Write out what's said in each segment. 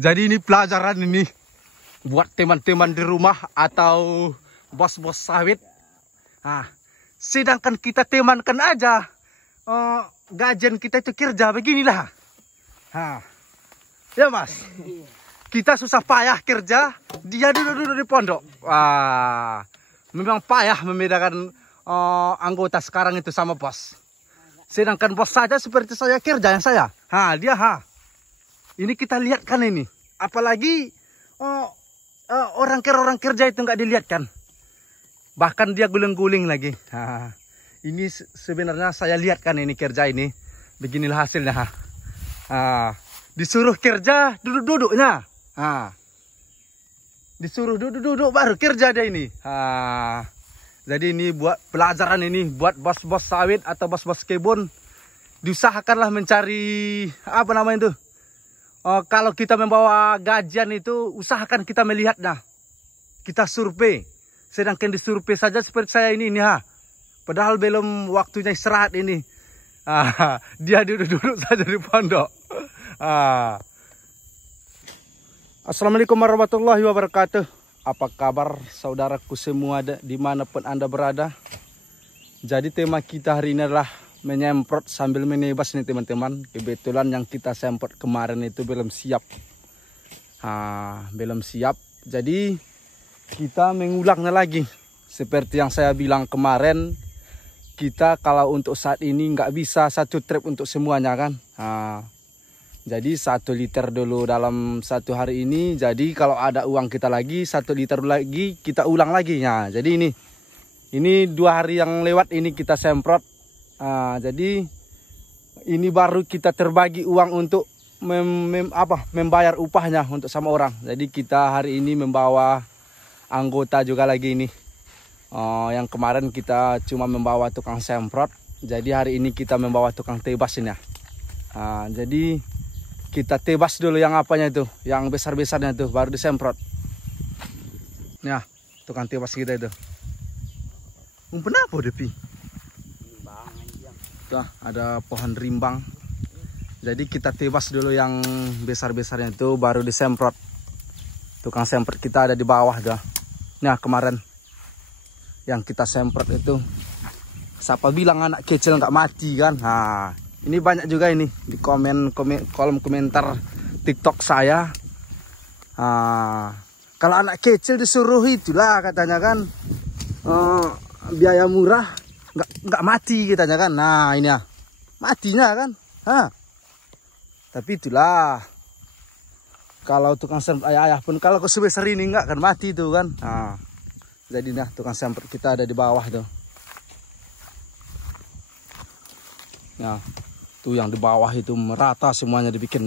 Jadi ini pelajaran ini buat teman-teman di rumah atau bos-bos sawit. Nah, sedangkan kita temankan aja gajian kita itu kerja beginilah. Nah, ya mas, kita susah payah kerja, dia duduk-duduk di pondok. Wah, memang payah membedakan anggota sekarang itu sama bos. Sedangkan bos saja seperti saya kerja yang saya. Dia ini kita lihat kan ini. Apalagi orang kerja itu nggak dilihat kan. Bahkan dia guling-guling lagi. Ini sebenarnya saya lihat kan ini kerja ini. Beginilah hasilnya. Disuruh kerja duduk-duduknya. Disuruh duduk-duduk baru kerja dia ini. Jadi ini buat pelajaran ini buat bos-bos sawit atau bos-bos kebun. Diusahakanlah mencari apa namanya itu. Kalau kita membawa gajian itu usahakan kita melihatnya. Kita survei. Sedangkan disurvei saja seperti saya ini padahal belum waktunya istirahat ini. Dia duduk-duduk saja di pondok. Assalamualaikum warahmatullahi wabarakatuh. Apa kabar saudaraku semua dimanapun Anda berada. Jadi tema kita hari ini adalah menyemprot sambil menebas nih teman-teman. Kebetulan yang kita semprot kemarin itu belum siap. Belum siap. Jadi kita mengulangnya lagi. Seperti yang saya bilang kemarin, kita kalau untuk saat ini nggak bisa satu trip untuk semuanya kan. Jadi 1 liter dulu dalam 1 hari ini. Jadi kalau ada uang kita lagi 1 liter lagi kita ulang lagi. Jadi ini 2 hari yang lewat ini kita semprot. Jadi ini baru kita terbagi uang untuk membayar upahnya untuk sama orang. Jadi kita hari ini membawa anggota juga lagi ini. Yang kemarin kita cuma membawa tukang semprot. Jadi hari ini kita membawa tukang tebas ini. Jadi kita tebas dulu yang apanya itu, yang besar-besarnya itu baru disemprot. Nah, tukang tebas kita itu. Kenapa depi? Tuh, ada pohon rimbang. Jadi kita tebas dulu yang besar-besarnya itu baru disemprot. Tukang semprot kita ada di bawah dah. Nah, kemarin yang kita semprot itu siapa bilang anak kecil nggak mati kan? Ini banyak juga ini di kolom komentar TikTok saya. Kalau anak kecil disuruh itulah katanya kan biaya murah nggak mati katanya kan. Nah ini matinya kan. Tapi itulah kalau tukang semprot ayah pun kalau sebesar ini nggak akan mati itu kan. Jadi tukang semprot kita ada di bawah tuh. Tuh yang di bawah itu merata semuanya dibikin.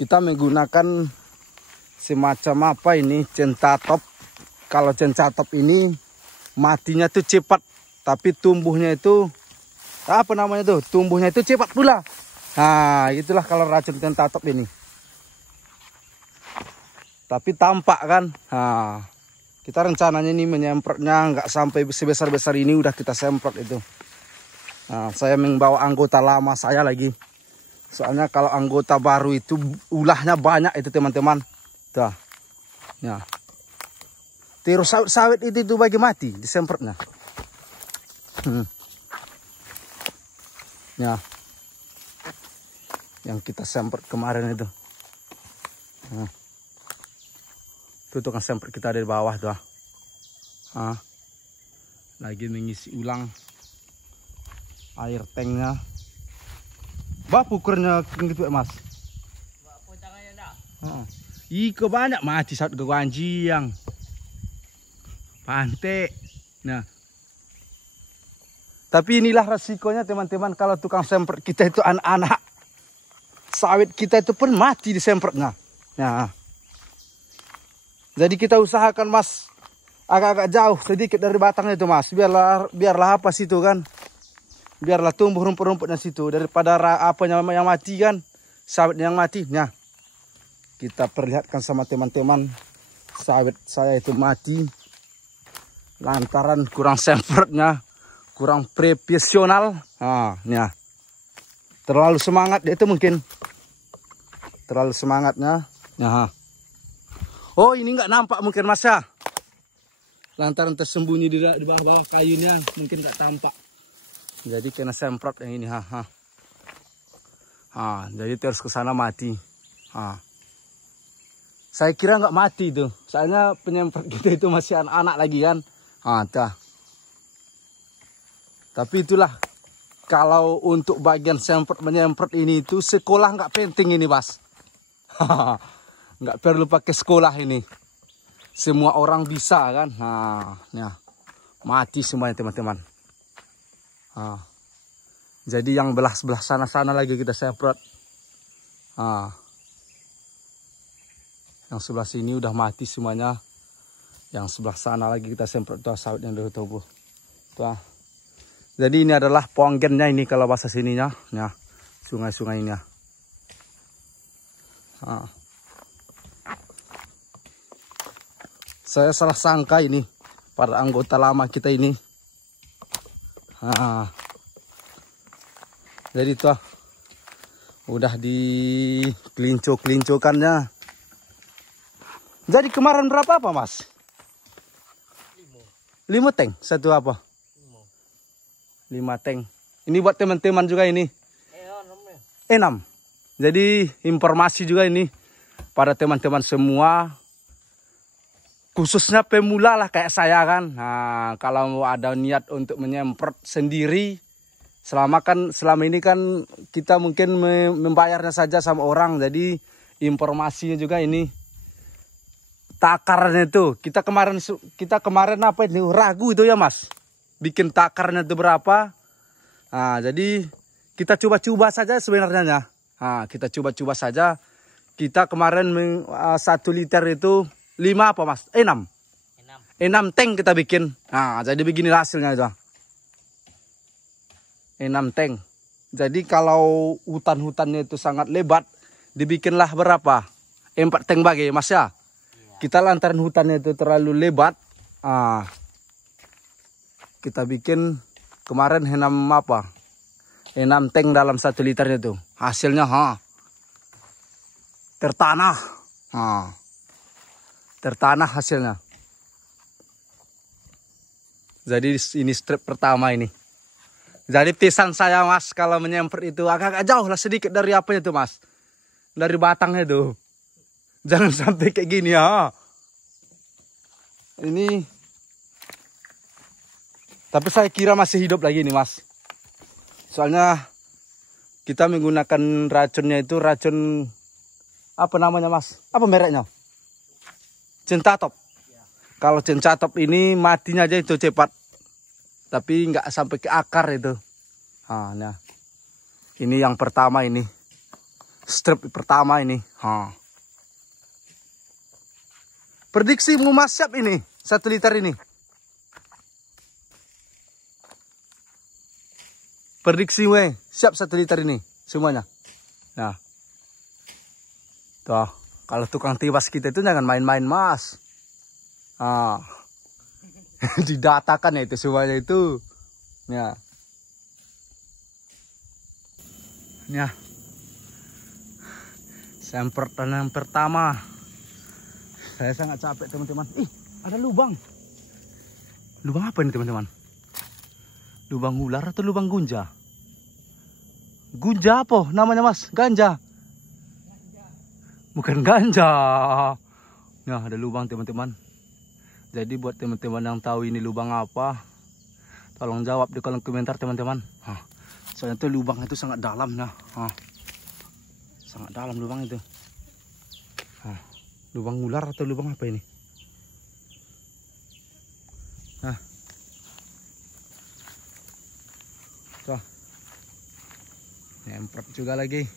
Kita menggunakan semacam apa ini, centatop. Kalau centatop ini matinya tuh cepat, tapi tumbuhnya itu apa namanya tuh? Tumbuhnya itu cepat pula. Itulah kalau racun centatop ini. Tapi tampak kan. Kita rencananya ini menyemprotnya nggak sampai sebesar-besar ini udah kita semprot itu. Saya membawa anggota lama saya lagi. Soalnya kalau anggota baru itu ulahnya banyak itu teman-teman. Tuh. Terus sawit itu bagi mati disemprotnya. Yang kita semprot kemarin itu. Itu tukang semprot kita ada di bawah tuh. Lagi mengisi ulang air tanknya. Ukurnya gitu mas. Iko banyak mati saat kewanjiang. Pantai. Tapi inilah resikonya teman-teman kalau tukang semprot kita itu anak-anak. Sawit kita itu pun mati disemprotnya. Jadi kita usahakan mas agak-agak jauh sedikit dari batangnya itu mas. Biarlah apa situ kan. Biarlah tumbuh rumput-rumputnya situ daripada apanya yang mati kan, sawit yang mati. Kita perlihatkan sama teman-teman sawit saya itu mati lantaran kurang semprotnya, kurang profesional. Terlalu semangat itu mungkin. terlalu semangatnya. Nah. Oh, ini nggak nampak mungkin Mas ya. Lantaran tersembunyi di bawah kayunya, mungkin nggak tampak. Jadi kena semprot yang ini. Jadi terus ke sana mati. Saya kira nggak mati tuh. Soalnya penyemprot kita itu masih anak-anak lagi kan. Tapi itulah. Kalau untuk bagian semprot menyemprot ini itu sekolah nggak penting ini Mas. Nggak perlu pakai sekolah ini. Semua orang bisa kan. Mati semuanya teman-teman. Jadi yang belah-belah sana-sana lagi kita semprot. Yang sebelah sini udah mati semuanya. Yang sebelah sana lagi kita semprot tuh sawit yang udah tumbuh. Tuh. Jadi ini adalah ponggennya ini kalau bahasa sininya. Nah, sungai-sungai ini. Saya salah sangka ini para anggota lama kita ini. Jadi tuh udah dikelinco-kelincokannya. Jadi kemarin berapa apa Mas? 5 tank. Satu apa? 5 tank. Ini buat teman-teman juga ini. 6. Jadi informasi juga ini pada teman-teman semua. Khususnya pemula lah kayak saya kan. Nah, kalau ada niat untuk menyemprot sendiri. Selama ini kan kita mungkin membayarnya saja sama orang. Jadi informasinya juga ini. Takarnya itu. Kita kemarin apa ini? Ragu itu ya Mas. Bikin takarnya itu berapa. Jadi kita coba-coba saja sebenarnya. Kita coba-coba saja. Kita kemarin 1 liter itu 5 apa Mas? 6 tank kita bikin. Jadi begini hasilnya itu. 6 tank. Jadi kalau hutan-hutannya itu sangat lebat, dibikinlah berapa? 4 tank bagi Mas ya. Kita lantaran hutannya itu terlalu lebat. Kita bikin kemarin 6 tank dalam 1 liternya itu. Hasilnya tertanah. Tertanah hasilnya. Jadi ini strip pertama ini. Jadi pesan saya Mas kalau menyemprot itu agak jauh lah sedikit dari apanya itu Mas. Dari batangnya itu. Jangan sampai kayak gini ya. Ini. Tapi saya kira masih hidup lagi nih Mas. Soalnya kita menggunakan racunnya itu racun apa namanya Mas? Apa mereknya? Centatop. Kalau centatop ini matinya aja itu cepat. Tapi nggak sampai ke akar itu. Nah. Ini yang pertama ini. Strip pertama ini. Prediksi mau Mas siap ini 1 liter ini. Prediksi siap 1 liter ini semuanya. Nah. Tuh, kalau tukang tibas kita itu jangan main-main Mas. Didatakan ya itu semuanya itu. Ya. Ya. Semprotan yang pertama. Saya sangat capek teman-teman. Ada lubang. Lubang apa ini teman-teman? Lubang ular atau lubang gunja? Gunja apa namanya Mas? Ganja? Bukan ganja. Nah, ada lubang teman-teman. Jadi buat teman-teman yang tahu ini lubang apa, tolong jawab di kolom komentar teman-teman. Soalnya itu lubang itu sangat dalam nah. Sangat dalam lubang itu. Lubang ular atau lubang apa ini? Tuh. Nyemprot juga lagi.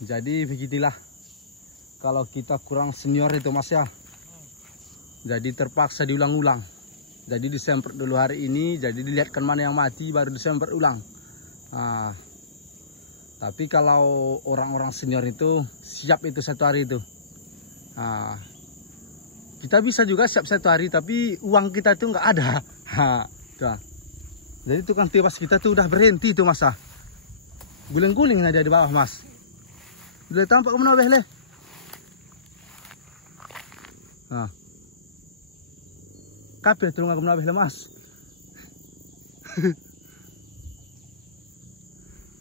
Jadi beginilah. Kalau kita kurang senior itu Mas ya. Jadi terpaksa diulang-ulang. Jadi disemprot dulu hari ini, jadi dilihatkan mana yang mati baru disemprot ulang. Tapi kalau orang-orang senior itu siap itu 1 hari itu. Kita bisa juga siap 1 hari, tapi uang kita itu nggak ada. Jadi tukang tibas kita tuh udah berhenti tuh Mas. Guling-guling aja di bawah Mas. Udah tampak kamu nabeh leh. Nah. Kape tulung kamu nabeh lemas.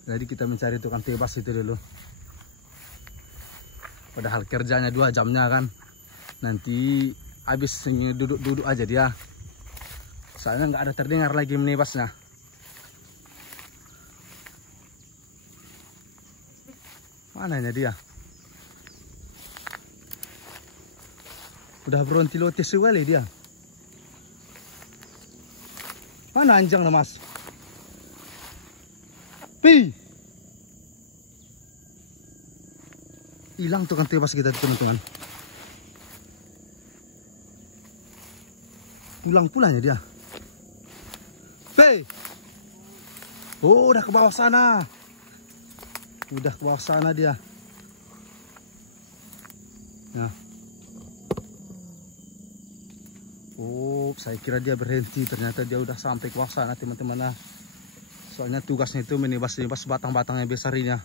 Jadi kita mencari tukang tebas itu dulu. Padahal kerjanya 2 jamnya kan. Nanti habis duduk-duduk aja dia. Soalnya nggak ada terdengar lagi menebasnya. Mananya dia? Udah berhenti lotis sekali dia. Mana anjang lah mas? Pi! Hilang tukang tebas kita teman-teman. Pulang pulangnya dia. Pi! Oh, udah ke bawah sana. Udah ke bawah sana dia. Nah. Oh, saya kira dia berhenti. Ternyata dia udah sampai ke bawah sana teman-teman. Nah. Soalnya tugasnya itu menebas-nebas batang-batang yang besar ini.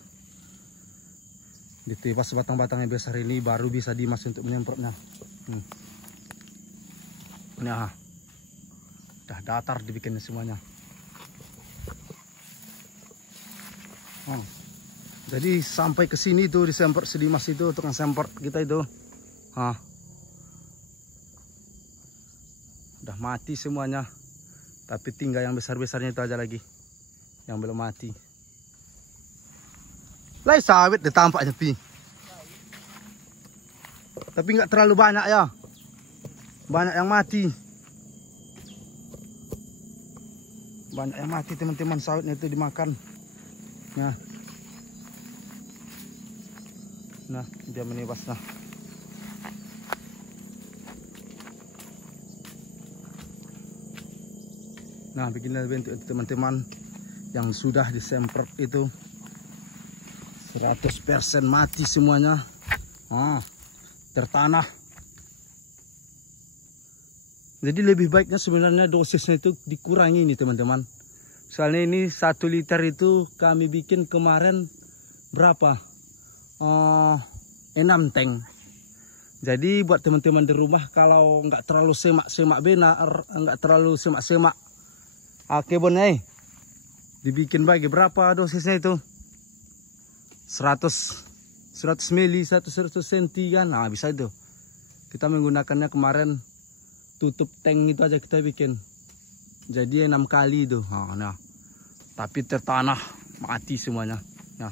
Ditebas batang-batang yang besar ini baru bisa Dimas untuk menyemprotnya. Nah. Udah datar dibikinnya semuanya. Jadi sampai ke sini tuh disemprot si Dimas itu, tukang semprot kita itu. Udah mati semuanya. Tapi tinggal yang besar-besarnya itu aja lagi yang belum mati. Lai sawit deh tampaknya Pi. Tapi nggak terlalu banyak ya. Banyak yang mati. Banyak yang mati teman-teman, sawitnya itu dimakan. Nah, dia menebas nah. Nah, beginilah bentuk teman-teman yang sudah disemprot itu. 100% mati semuanya. Tertanah. Jadi lebih baiknya sebenarnya dosisnya itu dikurangi nih teman-teman. Soalnya ini 1 liter itu kami bikin kemarin berapa? 6 tank. Jadi buat teman-teman di rumah kalau nggak terlalu semak-semak benar, nggak terlalu semak-semak kebunnya, dibikin bagi berapa dosisnya itu? 100 mili 100 cm kan. Nah, bisa itu. Kita menggunakannya kemarin tutup tank itu aja kita bikin. Jadi 6 kali itu. Nah. Tapi tertanah, mati semuanya. Nah.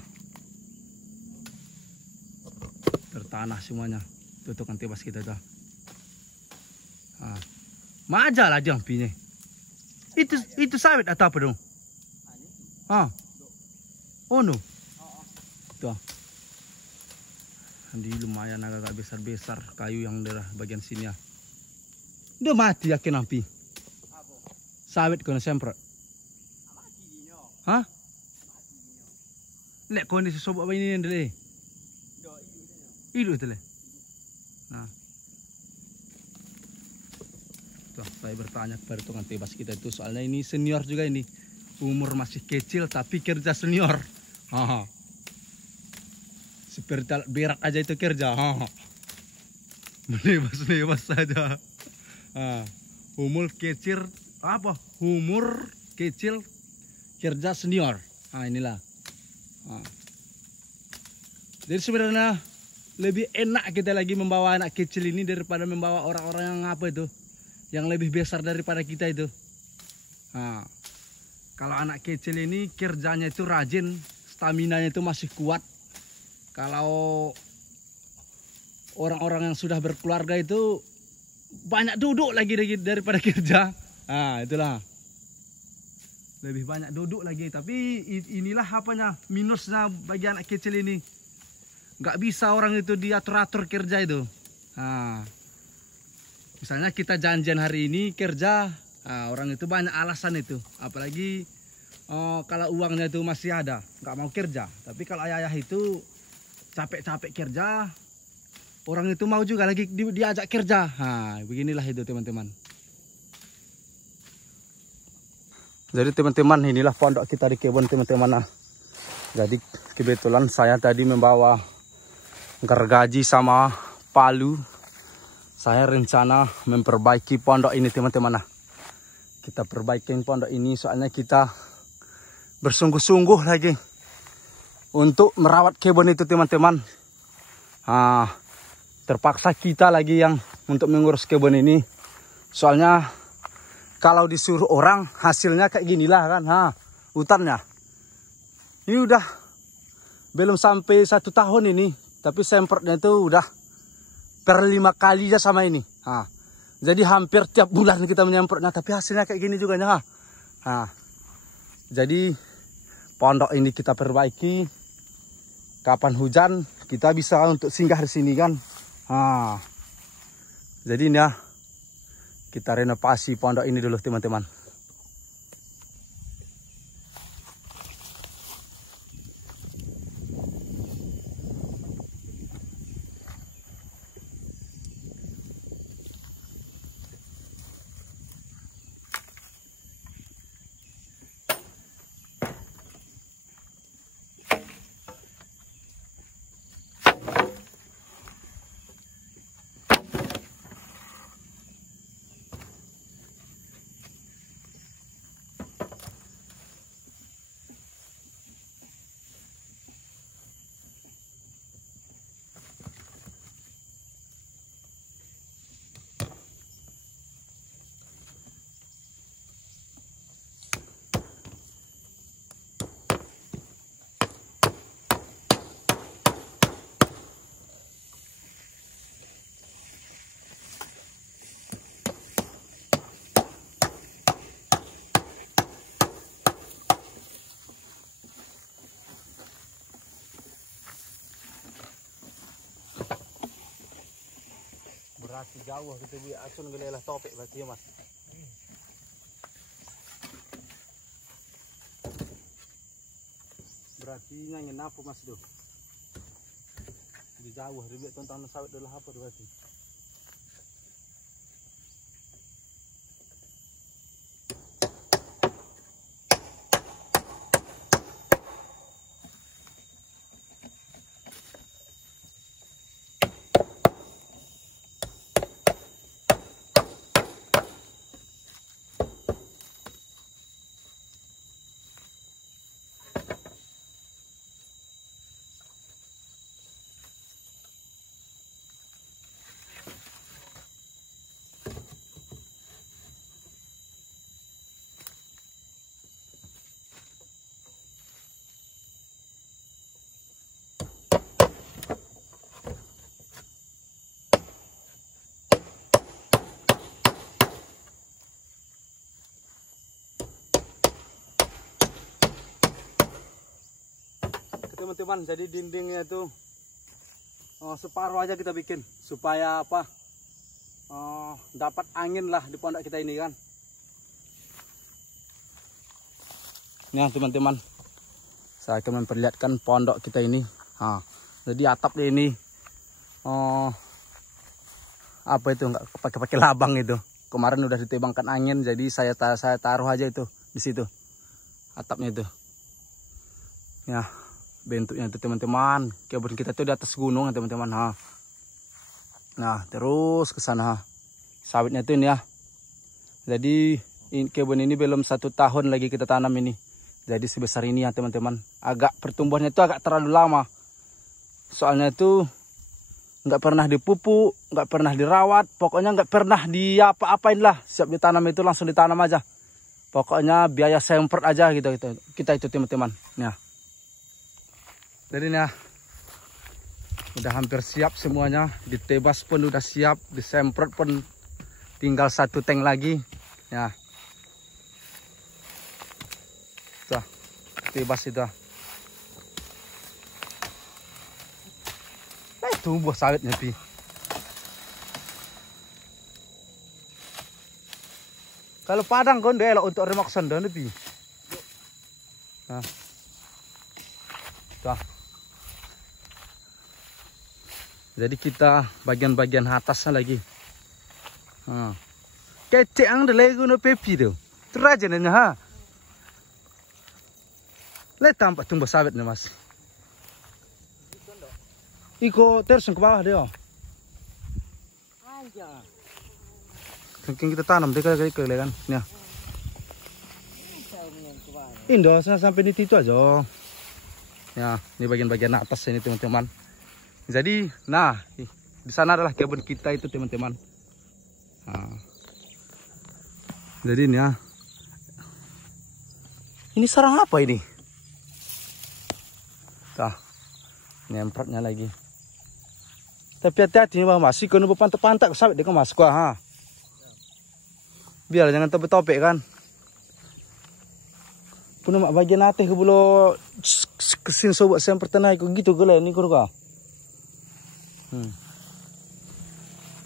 Tertanah semuanya. Itu tukang tebas kita tuh. Majalah dia pinya. Itu sawit atau apa dong? Oh no. Tuh. Ini lumayan agak besar-besar kayu yang daerah bagian sini ya. Udah mati yakin api. Sawit kena semprot. Lek kondisi sobat ini yang dele. Ilu itu le. Nah. Tuh, saya bertanya kepada tukang tebas kita itu, soalnya ini senior juga ini. Umur masih kecil tapi kerja senior. Seperti alat berak aja itu kerja. Menebas-nebas saja. Umur kecil umur kecil kerja senior. Inilah. Jadi sebenarnya lebih enak kita lagi membawa anak kecil ini daripada membawa orang-orang yang apa itu, yang lebih besar daripada kita itu. Kalau anak kecil ini kerjanya itu rajin, staminanya itu masih kuat. Kalau orang-orang yang sudah berkeluarga itu banyak duduk lagi daripada kerja. Itulah. Lebih banyak duduk lagi. Tapi inilah apanya minusnya bagi anak kecil ini. Nggak bisa orang itu diatur-atur kerja itu. Misalnya kita janjian hari ini kerja, orang itu banyak alasan itu. Apalagi kalau uangnya itu masih ada, nggak mau kerja. Tapi kalau ayah itu capek-capek kerja, orang itu mau juga lagi diajak kerja. Beginilah itu teman-teman. Jadi teman-teman, inilah pondok kita di kebun teman-teman. Jadi kebetulan saya tadi membawa gergaji sama palu, saya rencana memperbaiki pondok ini teman-teman. Nah, kita perbaikin pondok ini soalnya kita bersungguh-sungguh lagi untuk merawat kebun itu teman-teman. Terpaksa kita lagi yang untuk mengurus kebun ini. Soalnya kalau disuruh orang hasilnya kayak ginilah kan. Hutannya. Ini udah belum sampai 1 tahun ini. Tapi semprotnya itu udah per 5 kali aja sama ini. Jadi hampir tiap bulan kita menyemprotnya. Tapi hasilnya kayak gini juga. Jadi pondok ini kita perbaiki. Kapan hujan kita bisa untuk singgah di sini kan. Jadi ini ya, kita renovasi pondok ini dulu teman-teman. Berarti jauh kita buat asun gelelah topik berarti ya mas. Berarti nyanyi apa mas do? Di jauh ribet tentang sawit adalah apa berarti? Teman-teman, jadi dindingnya itu separuh aja kita bikin supaya apa, dapat angin lah di pondok kita ini kan. Nah teman-teman, saya akan memperlihatkan pondok kita ini. Jadi atapnya ini apa itu, nggak pakai labang itu. Kemarin udah ditebangkan angin, jadi saya taruh aja itu di situ atapnya itu. Ya. Bentuknya itu teman-teman, kebun kita tuh di atas gunung ya teman-teman. Nah terus ke sana sawitnya tuh ini ya. Jadi kebun ini belum 1 tahun lagi kita tanam ini. Jadi sebesar ini ya teman-teman. Agak pertumbuhannya itu agak terlalu lama. Soalnya itu nggak pernah dipupuk, nggak pernah dirawat, pokoknya nggak pernah diapa-apain lah. Siap ditanam itu langsung ditanam aja. Pokoknya biaya semprot aja gitu. Kita itu teman-teman. Nah. Jadi ini ya, udah hampir siap semuanya, ditebas pun udah siap, disemprot pun tinggal 1 tank lagi. Ya, tuh, tebas itu. Nah itu buah sawitnya pi. Kalau padang kan dia elok untuk remaksan dan pi. Nah, tuh. Jadi kita bagian-bagian atasnya lagi. Kecek ang lagi guna pepi tu. Teraja nanya Lihat tampak tumbuh sawit nih mas. Iko terus ke bawah dia. Aja. Mungkin kita tanam deh kali kan. Ya. Indo sampai di situ aja. Ya, ini bagian-bagian atas ini teman-teman. Jadi, nah, di sana adalah kebun kita itu teman-teman. Nah. Jadi ini ya. Ini sarang apa ini? Tah, nyemprotnya lagi. Tapi hati-hati nih Mas, kalau pantak-pantak sawit dia Mas gua ha. Biar jangan topek-topek kan. Puno mak bagian ateh ke bulo kesin sobat saya pertenai kok gitu ke ini kau ka.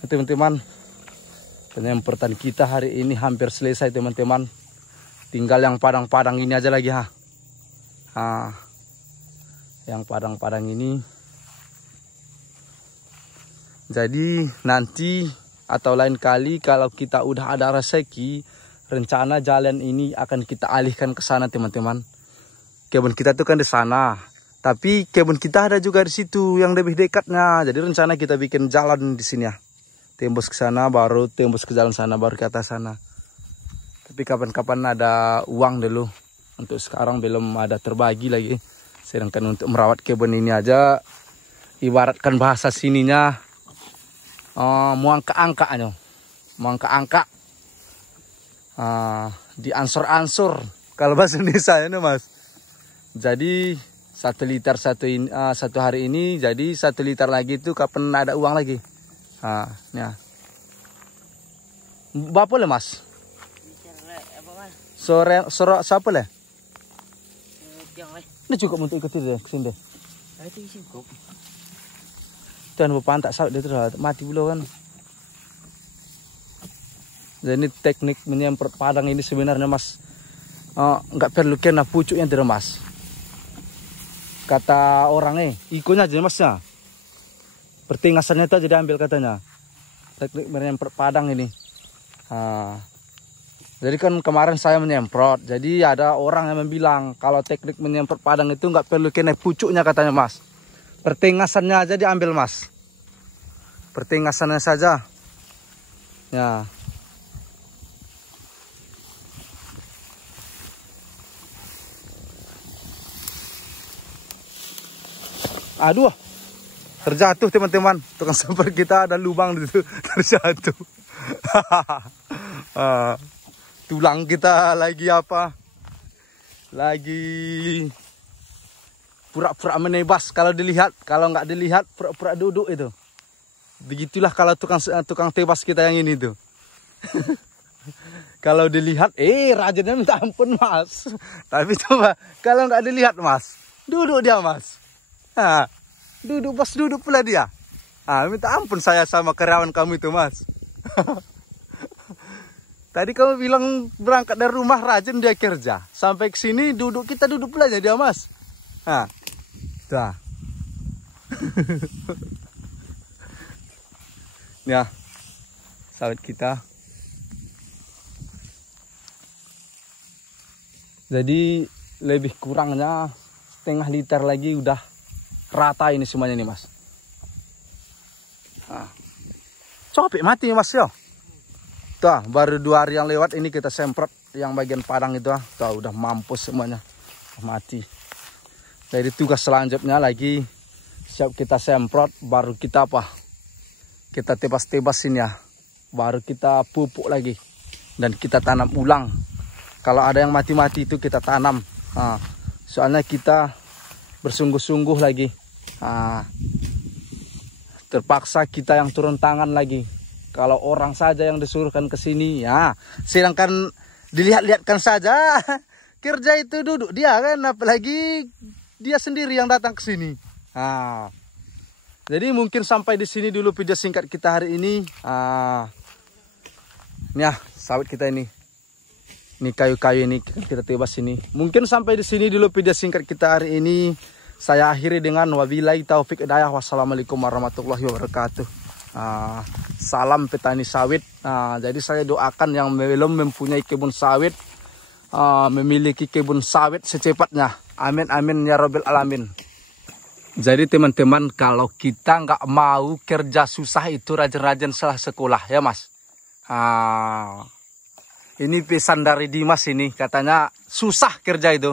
Teman-teman, penyemprotan kita hari ini hampir selesai teman-teman. Tinggal yang padang-padang ini aja lagi ha. Yang padang-padang ini. Jadi nanti atau lain kali kalau kita udah ada rezeki, rencana jalan ini akan kita alihkan ke sana teman-teman. Kebun kita tuh kan di sana, tapi kebun kita ada juga di situ yang lebih dekatnya. Jadi rencana kita bikin jalan di sini ya. Tembus ke sana, baru tembus ke jalan sana, baru ke atas sana. Tapi kapan-kapan ada uang dulu. Untuk sekarang belum ada terbagi lagi. Sedangkan untuk merawat kebun ini aja, ibaratkan bahasa sininya, mau angka-angkanya, mau angka-angka. Diansur-ansur kalau bahasa Indonesia ini Mas. Jadi 1 liter satu hari ini, jadi 1 liter lagi itu kapan ada uang lagi. Ya. Berapa le Mas? Sore siapa le? Ini cukup untuk ikut deh kesini deh. Itu cukup. Tuan berpantak sawit dia terus mati pula kan. Jadi ini teknik menyemprot padang ini sebenarnya Mas, nggak perlu kena pucuk yang tidak Mas. Kata orang ikonya aja Mas ya. Pertingasannya itu aja diambil katanya. Teknik menyemprot padang ini. Jadi kan kemarin saya menyemprot. Jadi ada orang yang bilang kalau teknik menyemprot padang itu nggak perlu kena pucuknya katanya Mas. Pertingasannya aja diambil Mas. Pertingasannya saja. Ya. Aduh, terjatuh teman-teman. Tukang semprot kita ada lubang di situ, terjatuh. Tulang kita lagi apa? Lagi pura-pura menebas kalau dilihat, kalau nggak dilihat pura-pura duduk itu. Begitulah kalau tukang tebas kita yang ini tuh. Kalau dilihat, rajinnya minta ampun Mas. Tapi coba kalau nggak dilihat Mas, duduk dia Mas. Duduk pas duduk pula dia. Minta ampun saya sama karyawan kamu itu Mas. Tadi kamu bilang berangkat dari rumah rajin dia kerja. Sampai ke sini kita duduk pula dia Mas. Dah. Ya, sawit kita. Jadi lebih kurangnya setengah liter lagi udah rata ini semuanya nih Mas. Copek mati Mas ya. Tuh, baru 2 hari yang lewat ini kita semprot yang bagian padang itu. Tuh, udah mampus semuanya. Mati. Jadi tugas selanjutnya lagi siap kita semprot, baru kita apa? Kita tebas-tebasin ya. Baru kita pupuk lagi. Dan kita tanam ulang. Kalau ada yang mati-mati itu kita tanam. Soalnya kita bersungguh-sungguh lagi. Terpaksa kita yang turun tangan lagi. Kalau orang saja yang disuruhkan ke sini, ya. Sedangkan dilihat-lihatkan saja. Kerja itu duduk dia kan, apalagi dia sendiri yang datang ke sini. Jadi mungkin sampai di sini dulu video singkat kita hari ini. Ya, sawit kita ini. Ini kayu-kayu ini kita tebas ini. Mungkin sampai di sini dulu video singkat kita hari ini. Saya akhiri dengan wabillahi taufik hidayah. Wassalamualaikum warahmatullahi wabarakatuh. Salam petani sawit. Jadi saya doakan yang belum mempunyai kebun sawit, memiliki kebun sawit secepatnya. Amin amin ya robbal alamin. Jadi teman-teman, kalau kita nggak mau kerja susah itu rajin-rajin setelah sekolah ya Mas. Ini pesan dari Dimas ini, katanya susah kerja itu.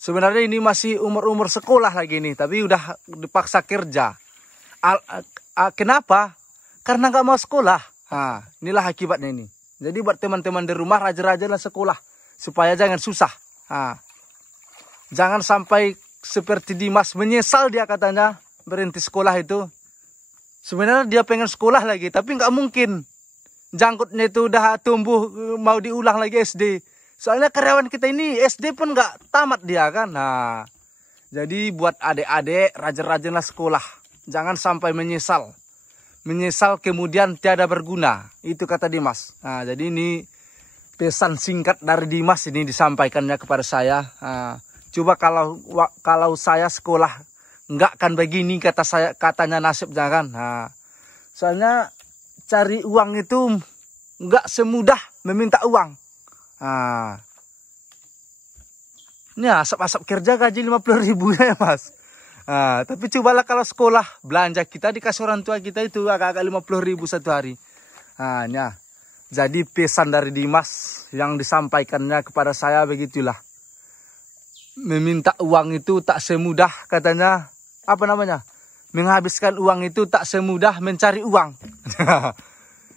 Sebenarnya ini masih umur-umur sekolah lagi nih, tapi udah dipaksa kerja. Kenapa? Karena nggak mau sekolah. Inilah akibatnya ini. Jadi buat teman-teman di rumah rajin-rajinlah sekolah supaya jangan susah. Jangan sampai seperti Dimas menyesal dia katanya berhenti sekolah itu. Sebenarnya dia pengen sekolah lagi tapi nggak mungkin. Jangkutnya itu udah tumbuh mau diulang lagi SD. Soalnya karyawan kita ini SD pun nggak tamat dia kan. Jadi buat adik-adik rajin-rajinlah sekolah. Jangan sampai menyesal. Menyesal kemudian tiada berguna. Itu kata Dimas. Jadi ini pesan singkat dari Dimas ini disampaikannya kepada saya. Coba kalau saya sekolah nggak kan begini katanya nasib jangan. Soalnya cari uang itu nggak semudah meminta uang. Ini asap-asap kerja gaji 50.000 ya Mas. Tapi cobalah kalau sekolah belanja kita dikasih orang tua kita itu agak-agak 50.000 satu hari. Jadi pesan dari Dimas yang disampaikannya kepada saya begitulah. Meminta uang itu tak semudah katanya, menghabiskan uang itu tak semudah mencari uang.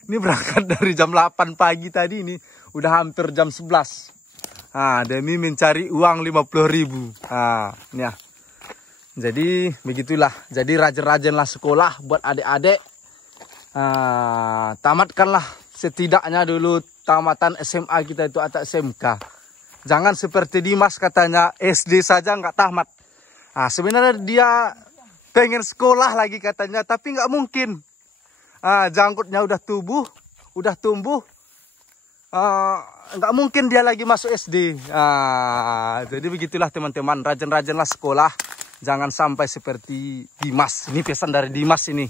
Ini berangkat dari jam 8 pagi tadi ini, udah hampir jam 11. Demi mencari uang 50.000. Jadi begitulah. Jadi rajin-rajinlah sekolah buat adik-adik. Tamatkanlah setidaknya dulu tamatan SMA kita itu atau SMK. Jangan seperti Dimas katanya SD saja nggak tamat. Sebenarnya dia pengen sekolah lagi katanya, tapi nggak mungkin. Jangkutnya udah tumbuh, nggak mungkin dia lagi masuk SD. Jadi begitulah teman-teman, rajin-rajinlah sekolah. Jangan sampai seperti Dimas. Ini pesan dari Dimas ini.